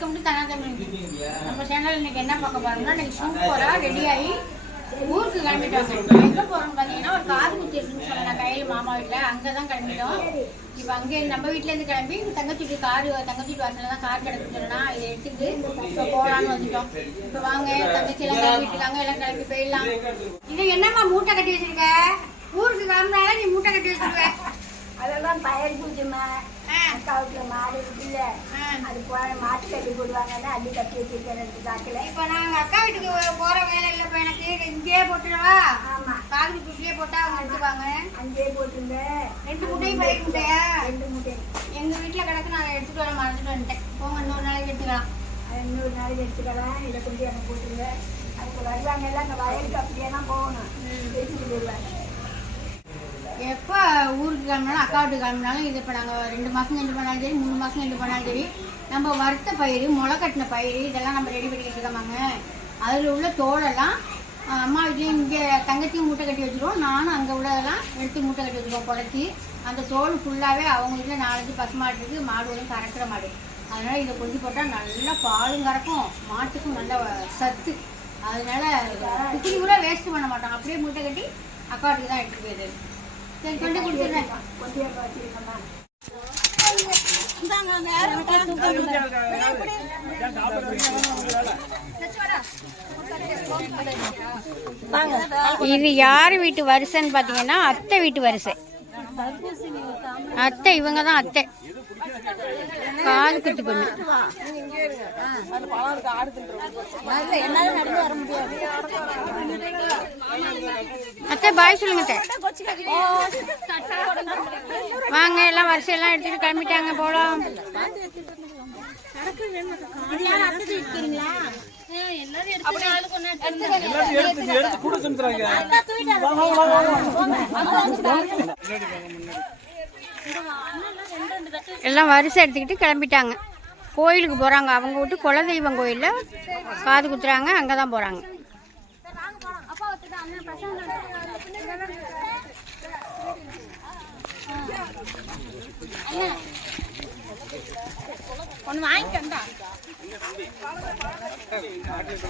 Welcome to தனா தமிழ் நம்ம channel இன்னைக்கு என்ன பார்க்க போறோம்னா இன்னைக்கு சூப்பரா ரெடி ஆகி ஊருக்கு கிளம்பிட்டோம் எங்க போறோம் பாத்தீங்கன்னா ஒரு காது குத்தி இருக்குன்னு சொன்னேன் கையில் மாமா வீட்டுல அங்கதான் கிளம்பிட்டோம். இப்போ அங்கே நம்ம வீட்ல இருந்து கிளம்பி தங்கச்சிக்கு கார் தங்கச்சி வீட்டு தான் கார் கிடக்குன்னு சொன்னா இதை எடுத்துட்டு இப்போ போலான்னு வந்துட்டோம். இப்போ வாங்க தங்கச்சி எல்லாம் கிளம்பிட்டுருக்காங்க எல்லாம் கிளம்பி போயிடலாம். இது என்னம்மா மூட்டை கட்டி வச்சிருக்க? ஊருக்கு கிளம்புனால நீ மூட்டை கட்டி வச்சிருக்க அதெல்லாம் பயிர் பூஜைமா. அக்காவுக்கு மாடு இருக்குல்ல. அது போன மாட்டு கட்டி போடுவாங்கன்னா அள்ளி கட்டி வச்சிருக்கேன் ரெண்டு சாக்கில் இப்போ நாங்க அக்கா வீட்டுக்கு போற வேலை இல்லை இப்போ எனக்கு. இங்கேயே போட்டுடவா? ஆமா. காது குட்டிலே போட்டா அவங்க எடுத்துப்பாங்க. அங்கேயே போட்டிருந்தேன் ரெண்டு முட்டையும் பழைய முட்டையா? ரெண்டு முட்டை. எங்க வீட்டுல கிடக்கு நான் எடுத்துட்டு வர மறந்துட்டு வந்துட்டேன். போங்க இன்னொரு நாளைக்கு எடுத்துக்கலாம். இன்னொரு நாளைக்கு எடுத்துக்கலாம். இதை கொண்டு எனக்கு போட்டுருங்க. அதுக்கு வருவாங்க எல்லாம் அந்த வயலுக்கு அப்படியே தான் போகணும் எடுத்துட்டு போயிடுவாங்க. ஊருக்கு கிளம்பினாலும் அக்கா வீட்டுக்கு கிளம்பினாலும் இது இப்போ நாங்கள் ரெண்டு மாதம் ரெண்டு பண்ணாலும் சரி மூணு மாதம் ரெண்டு பண்ணாலும் சரி நம்ம வறுத்த பயிர் முளை கட்டின பயிர் இதெல்லாம் நம்ம ரெடி பண்ணி வச்சுக்கோமாங்க அதில் உள்ள தோலெல்லாம் அம்மா வீட்லேயும் இங்கே தங்கச்சியும் மூட்டை கட்டி வச்சுருவோம். நானும் அங்கே உள்ளதெல்லாம் எடுத்து மூட்டை கட்டி வச்சுருவோம் குழச்சி அந்த தோல் ஃபுல்லாகவே அவங்க வீட்டில் நாலஞ்சு பசுமாடு இருக்குது மாடு வந்து கறக்கிற மாடு. அதனால் இதை கொஞ்சம் போட்டால் நல்லா பாலும் கறக்கும் மாட்டுக்கும் நல்ல சத்து. அதனால் குட்டி கூட வேஸ்ட் பண்ண மாட்டோம் அப்படியே மூட்டை கட்டி அக்காட்டுக்கு தான் எடுத்துகிட்டு போயிடுது இது யார் வீட்டு வரிசைன்னு பார்த்தீங்கன்னா அத்தை வீட்டு வரிசை. அத்தை இவங்க தான் அத்தை. கால் கட்டு பண்ணு. அத்தை பாய் சொல்லுங்க வாங்க எல்லாம் வரிசையெல்லாம் எடுத்துட்டு கிளம்பிட்டாங்க போலாம். எடுத்து எடுத்து கூட செஞ்சுறாங்க. எல்லாம் வரிசை எடுத்துக்கிட்டு கிளம்பிட்டாங்க. கோயிலுக்கு போகிறாங்க அவங்க விட்டு குலதெய்வம் கோயிலில் காது குத்துறாங்க. அங்கே தான் போகிறாங்க ஒன்று வாங்கிக்கண்டா நீ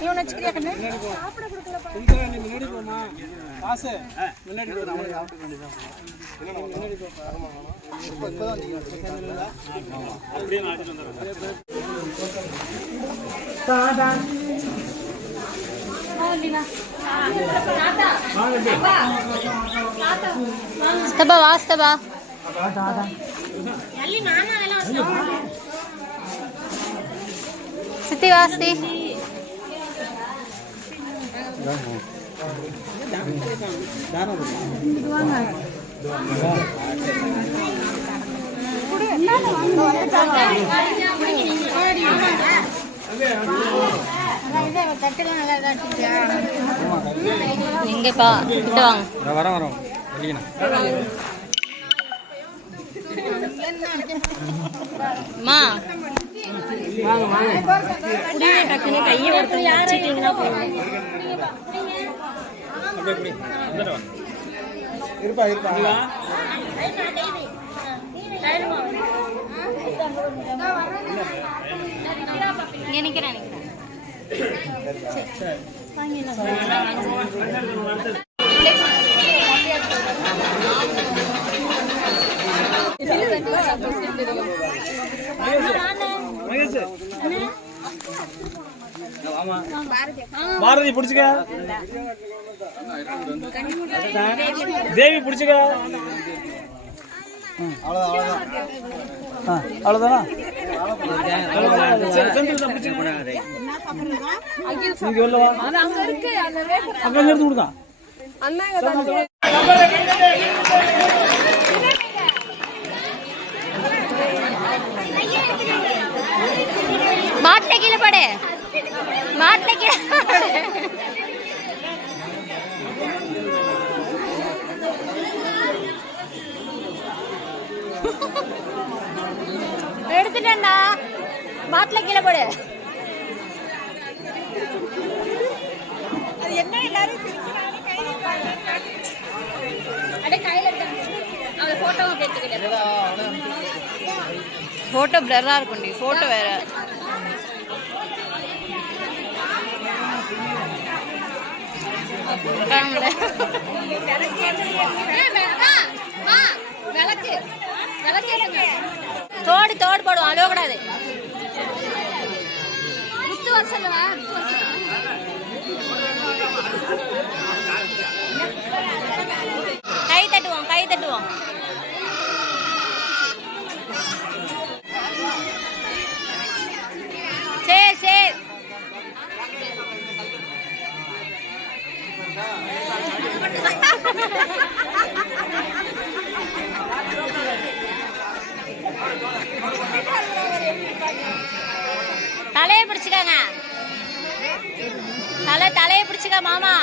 ஒன்று வச்சுக்கிறியா கண்ணு சுந்தரா, நீ முன்னாடி போமா காசு முன்னாடி போ, நான் சாப்பிட்டு வேண்டியதான். முன்னாடி போ. அப்படியே நான் எடுத்துட்டு வந்துடுறேன். ஸ்தபா வா ஸ்தபா சித்தி வா சித்தி எங்கப்பா கிட்ட வாங்க நான். வரேன் வரேன் வெளியினா கையை ஒருத்தர் வச்சுட்டீங்கன்னா போதும் இருப்பா இருப்பா ஆமா பாரதி பிடிச்சுக்க. தேவி பிடிச்சுக்க. அவ்வளோதானா சரி, தான் பிடிச்சுக்க. நீங்க உள்ள வா. அங்க இருந்து எடுத்து கொடுங்க. மாட்டில கீழே படு. மாட்டில கீழே படு எடுத்துட்டேன்டா மாட்டில கீழே போடு ஃபோட்டோ பிளர்ராக இருக்கும் டி ஃபோட்டோ வேறு. தோடு தோடு போடுவோம் அழுவ கூடாது முத்து வருஷம் கை தட்டுவோம் கை தட்டுவோம். சரி சரி தலையை பிடிச்சுக்கங்க. தலை தலையை பிடிச்சுக்க மாமா.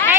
கை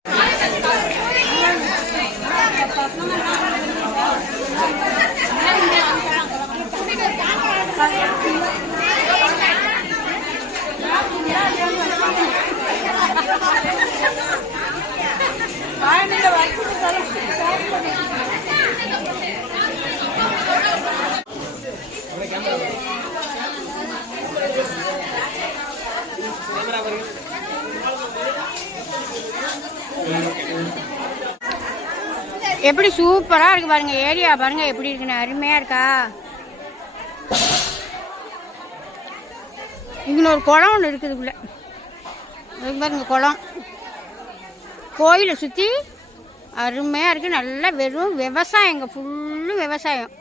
எப்படி சூப்பரா இருக்கு பாருங்க ஏரியா பாருங்க எப்படி இருக்குன்னு அருமையா இருக்கா? இங்கே ஒரு குளம் ஒன்று இருக்குதுக்குள்ளே பாருங்க குளம். கோயிலை சுற்றி அருமையாக இருக்குது நல்லா வெறும் விவசாயங்க ஃபுல்லு விவசாயம்.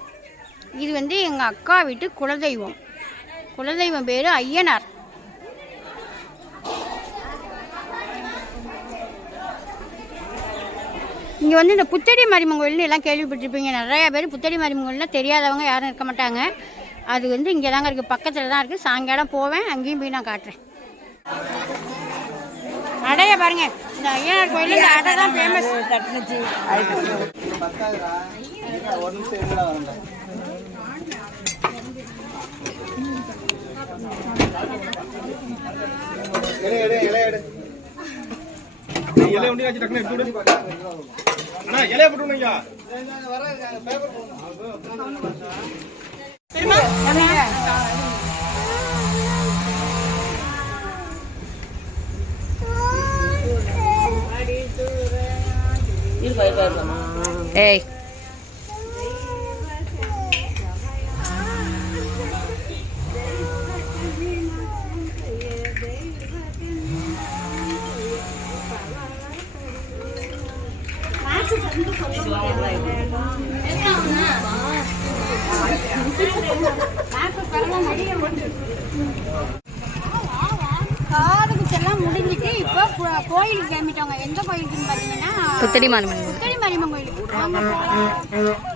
இது வந்து எங்கள் அக்கா வீட்டு குலதெய்வம். குலதெய்வம் பேர் ஐயனார். இங்கே வந்து இந்த புத்தடி மாரியம்மன் கோயில்னு எல்லாம் கேள்விப்பட்டிருப்பீங்க. நிறையா பேர் புத்தடி மாரியம்மன் தெரியாதவங்க யாரும் இருக்க மாட்டாங்க. அது வந்து இங்கே தாங்க இருக்குது பக்கத்தில் தான் இருக்குது சாயங்காலம் போவேன். அங்கேயும் போய் நான் காட்டுறேன். அடையை பாருங்க. இந்த ஐயனார் கோயில் இந்த அடை தான் ஃபேமஸ் இலை இலை இலை இலை இலை ஒண்டி டக்குனு எடுத்து விடு. அண்ணா இலைய போட்டு பேப்பர் ஏய். காது குத்தெல்லாம் முடிஞ்சிட்டு இப்போ கோயிலுக்கு கிளம்பிட்டோங்க எந்த கோயிலுக்குன்னு பார்த்தீங்கன்னா புத்தடி மாரியம்மன் புத்தடி மாரியம்மன் கோயிலுக்கு.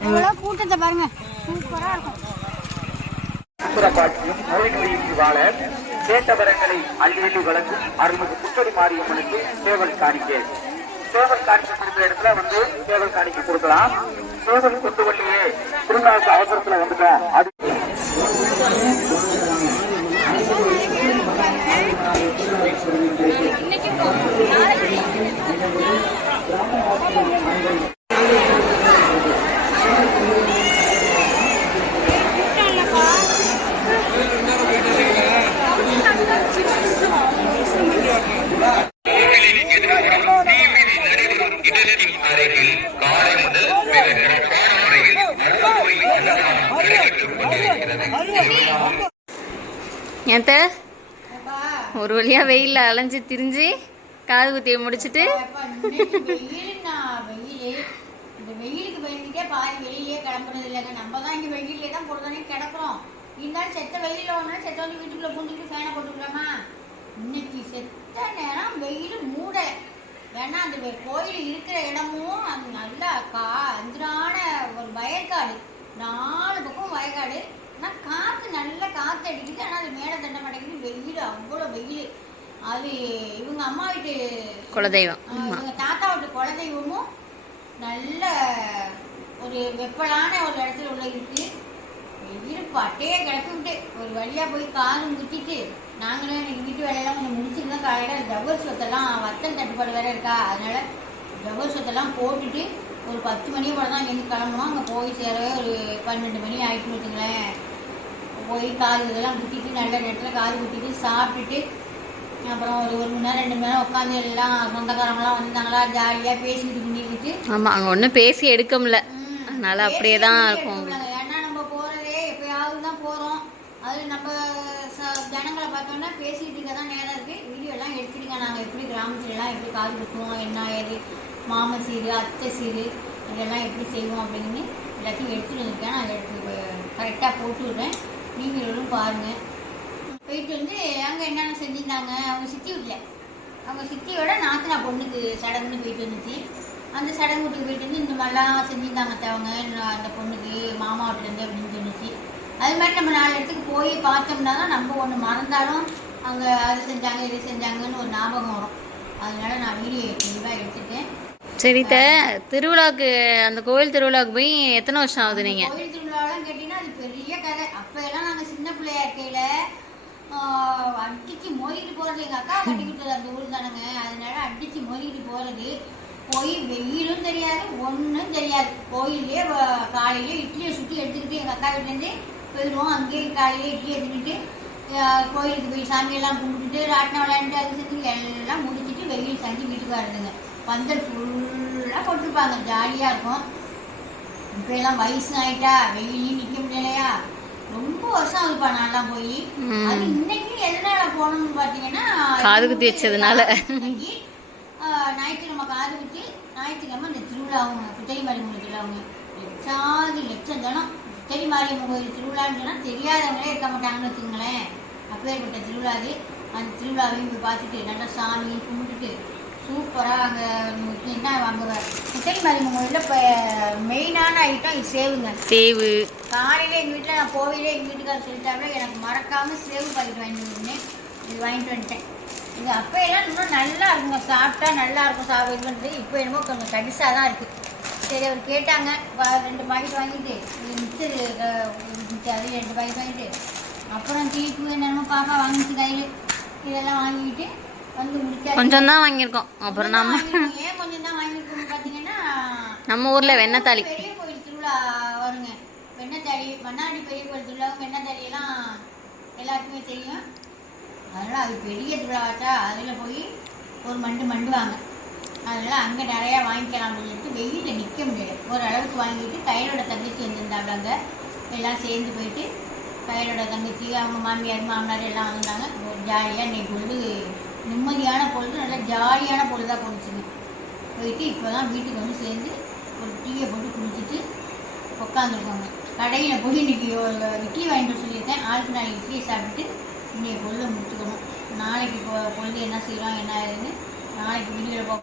எவ்வளோ கூட்டத்தை பாருங்க. சூப்பராக இருக்கும். வாழ கேட்டவரங்களை அள்ளி அள்ளி வழங்கும் அருள்மிகு புத்தடி மாரியம்மனுக்கு சேவல் காணிக்கை. சேவல் காணிக்கை கொடுக்குற இடத்துல வந்து சேவல் காணிக்கை கொடுக்கலாம். சேவல் கொண்டு வள்ளியே திருநாளுக்கு அவசரத்துல வந்துட்டோம் அது என் ஒரு வழியா வெயில்ல அலைஞ்சு திரிஞ்சு காது குத்தியை முடிச்சிட்டு. இந்த வெயிலுக்கு பயந்துட்டே பாதி வெளியிலே கிளம்புறது இல்லைங்க. நம்ம தான் இங்கே வெயிலே தான் பொறுத்தவரை கிடக்குறோம். இருந்தாலும் செத்த வெயிலில் ஒன்றா செத்த வந்து வீட்டுக்குள்ளே பூந்துக்கிட்டு ஃபேனை போட்டுக்கலாமா? இன்னைக்கு செத்த நேரம் வெயில் மூட. ஏன்னா அந்த கோயில் இருக்கிற இடமும் அது நல்லா கா அந்தரான ஒரு வயக்காடு நாலு பக்கம் வயக்காடு ஆனால் காற்று நல்ல காற்று அடிக்குது ஆனால் அது மேலே தண்ட மாட்டேங்குது வெயில் அவ்வளோ வெயில். அது இவங்க அம்மா வீட்டு குலதெய்வம். இவங்க தாத்தா வீட்டு குலதெய்வமும் நல்ல ஒரு வெப்பலான ஒரு இடத்துல உள்ள இருக்கு. வெயில் பட்டையே கிளப்பி விட்டு ஒரு வழியா போய் காரும் குத்திட்டு நாங்களும் எனக்கு வீட்டு வேலையெல்லாம் கொஞ்சம் முடிச்சுட்டு தான் காலையில் ஜவ்வர் சொத்தெல்லாம் வத்தல் தட்டுப்பாடு வேற இருக்கா? அதனால ஜவ்வர் சொத்தெல்லாம் போட்டுட்டு ஒரு பத்து மணி போல தான் இங்கேருந்து கிளம்பணும் அங்கே போய் சேரவே ஒரு பன்னெண்டு மணி ஆயிட்டு வச்சுங்களேன். போய் காது இதெல்லாம் குத்திட்டு நல்ல நேரத்தில் காது குத்திட்டு சாப்பிட்டுட்டு அப்புறம் ஒரு ஒரு மணி நேரம் ரெண்டு மணி நேரம் உட்காந்து எல்லாம் சொந்தக்காரங்களாம் வந்தாங்களா ஜாலியாக பேசிக்கிட்டு பண்ணிக்கிட்டு ஆமா அங்க ஒன்றும் பேசி எடுக்க முடியல. அதனால அப்படியே தான் இருக்கும். ஏன்னா நம்ம போறதே எப்பயாவது தான் போறோம். அது நம்ம ச- ஜனங்களை பார்த்தோம்னா பேசிட்டு இருக்க தான் நேரம் இருக்கு. வீடியோ எல்லாம் எடுத்துருங்க. நாங்க எப்படி கிராமத்துல எல்லாம் எப்படி காது குத்துவோம் என்ன ஏது மாம சீரு அத்தை சீரு இதெல்லாம் எப்படி செய்வோம் அப்படின்னு எல்லாத்தையும் எடுத்துட்டு வந்திருக்கேன். நான் எடுத்து கரெக்டாக போட்டு விடுறேன். நீங்களும் பாருங்க. போயிட்டு வந்து என்னென்ன செஞ்சுருந்தாங்க அவங்க சித்தி வீட்டில் அவங்க சித்தியோட நாத்தனா பொண்ணுக்கு சடங்குன்னு போயிட்டு வந்துச்சு. அந்த சடங்கு வீட்டுக்கு போயிட்டு வந்து இந்த மாதிரிலாம் செஞ்சுருந்தாங்க அவங்க நான் அந்த பொண்ணுக்கு மாமா வீட்டிலேருந்து அப்படின்னு சொன்னிச்சு. அது மாதிரி நம்ம நாலு இடத்துக்கு போய் பார்த்தோம்னா தான் நம்ம ஒன்று மறந்தாலும் அங்கே அது செஞ்சாங்க இது செஞ்சாங்கன்னு ஒரு ஞாபகம் வரும். அதனால நான் வீடியோ தெளிவாக எடுத்துட்டேன் சரி த திருவிழாக்கு அந்த கோவில் திருவிழாவுக்கு போய் எத்தனை வருஷம் ஆகுது நீங்க? கோயில் திருவிழாலாம் கேட்டீங்கன்னா அது பெரிய கதை. அப்ப எல்லாம் நாங்க சின்ன பிள்ளையா இருக்கையில அடிச்சு மோதிட்டு போறது எங்க அக்கா கட்டி கொடுத்தது அந்த ஊர் தானுங்க. அதனால அடிச்சு மோதிட்டு போறது. போய் வெயிலும் தெரியாது ஒன்றும் தெரியாது. கோயிலே காலையில இட்லியை சுற்றி எடுத்துக்கிட்டு எங்கள் அக்கா வீட்டிலேருந்து போயிடுவோம். அங்கேயே காலையில இட்லி எடுத்துக்கிட்டு கோயிலுக்கு போய் சாமியெல்லாம் கும்பிட்டுட்டு ராட்டினம் விளையாண்டு அது செஞ்சு எல்லாம் முடிச்சுட்டு வெயில் சஞ்சு வீட்டுக்கு வருதுங்க பந்தல் ஃபுல்லாக போட்டிருப்பாங்க. ஜாலியாக இருக்கும். இப்ப எல்லாம் வயசு ஆயிட்டா வெயிலையும் நிற்க முடியலையா? ரொம்ப வருஷம் ஆகுதுப்பா நான்லாம் போய். அது இன்னைக்கு எதனால போகணும்னு பாத்தீங்கன்னா காது குத்தி வச்சதுனால. ஞாயிற்றுக்கிழமை காது குத்தி ஞாயிற்றுக்கிழமை இந்த திருவிழாவுங்க புத்தரி மாரியம்மன் திருவிழாவுங்க லட்சாதி லட்சம் ஜனம் புத்தரி மாரியம்மன் கோயில் திருவிழான்னு சொன்னா தெரியாதவங்களே இருக்க மாட்டாங்கன்னு வச்சுங்களேன் அப்பேற்பட்ட திருவிழா அது. அந்த திருவிழாவையும் போய் பார்த்துட்டு நல்லா சாமி கும்பிட்டுட்டு சூப்பராக அங்கே என்ன அங்கே புத்தரி மாரியம்மன் கோயிலில் இப்போ மெயினான ஐட்டம் இது சேவுங்க. சேவு. காலையில் எங்கள் வீட்டில் நான் போவையிலே எங்கள் வீட்டுக்காரர் சொல்லிட்டாங்க எனக்கு மறக்காமல் சேவு பாக்கெட் வாங்கிட்டு வந்துருந்தேன் இது வாங்கிட்டு வந்துட்டேன். இது அப்போயெல்லாம் இன்னும் நல்லா இருக்குங்க. சாப்பிட்டா நல்லா இருக்கும். சா இது பண்ணுறது இப்போ என்னமோ கொஞ்சம் கடிசாக தான் இருக்குது சரி அவர் கேட்டாங்க. ரெண்டு பாக்கெட் வாங்கிட்டு. இது மிச்சர் அது ரெண்டு பாக்கெட் வாங்கிட்டு. அப்புறம் டீப்பு என்னென்னமோ பாப்பா வாங்கிச்சு கையில். இதெல்லாம் வாங்கிட்டு முடிச்சா கொஞ்சம் தான் வாங்கியிருக்கோம். அப்புறம் நம்ம நம்ம ஊர்ல கோயில் திருவிழா வருங்க. வெண்ணத்தாளி மண்ணாடி பெரிய கோயில் திருவிழா எல்லாம் எல்லாருக்குமே தெரியும். அதனால அது பெரிய திருவிழாவாச்சா அதில் போய் ஒரு மண்டு மண்டுவாங்க. அதனால அங்கே நிறையா வாங்கிக்கலாம் அப்படின்னு சொல்லிட்டு வெயிலில் நிற்க முடியல. ஓரளவுக்கு வாங்கிட்டு கையலோட தங்கச்சி வந்திருந்தாங்க அங்கே எல்லாம் சேர்ந்து போயிட்டு கையலோட தங்கச்சி அவங்க மாமியார் மாமனார் எல்லாம் வந்தாங்க. ஒரு ஜாலியாக இன்னைக்கு பொழுது நிம்மதியான பொழுது நல்லா ஜாலியான பொழுதாக போணுச்சுங்க போயிட்டு இப்போ தான் வீட்டுக்கு வந்து சேர்ந்து ஒரு டீயை போட்டு குடிச்சிட்டு உட்காந்துருக்கோங்க கடையில் போய் இன்றைக்கி இட்லி வாங்கிட்டு சொல்லியிருக்கேன். ஆளுக்கு நாலு இட்லியை சாப்பிட்டுட்டு இன்றைய பொருளை முடிச்சுக்கணும். நாளைக்கு பொழுது என்ன செய்கிறோம் என்ன ஆகுதுன்னு நாளைக்கு வீடியோவில் பார்ப்போம்